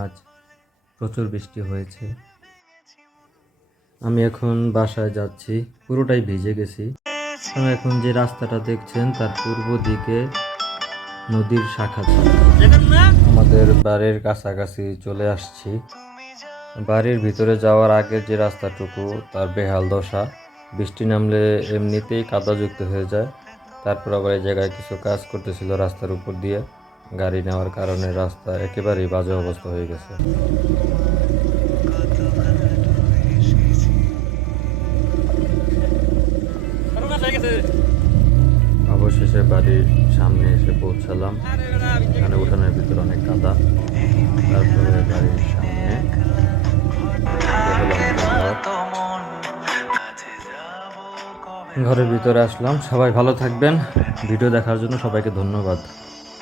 আজ প্রচুর বৃষ্টি হয়েছে। আমি এখন বাসায় যাচ্ছি, পুরোটাই ভিজে গেছি। আমি এখন যে রাস্তাটা দেখছেন তার পূর্ব দিকে নদীর শাখা ছিল। আমাদের বাড়ির কাছাকাছি চলে আসছি। বাড়ির ভিতরে যাওয়ার আগের যে রাস্তাটুকু তার বেহাল দশা, বৃষ্টি নামলে এমনিতেই কাদাযুক্ত হয়ে যায়। তারপর আবার এই জায়গায় কিছু কাজ করতেছিল রাস্তার উপর দিয়ে, গাড়ি নেওয়ার কারণে রাস্তা একেবারেই বাজে অবস্থা হয়ে গেছে। অবশেষে বাড়ির সামনে এসে পৌঁছালাম। এখানে উঠানের ভিতরে অনেক কাদা। তারপরে বাড়ির সামনে ঘরের ভিতরে আসলাম। সবাই ভালো থাকবেন। ভিডিও দেখার জন্য সবাইকে ধন্যবাদ।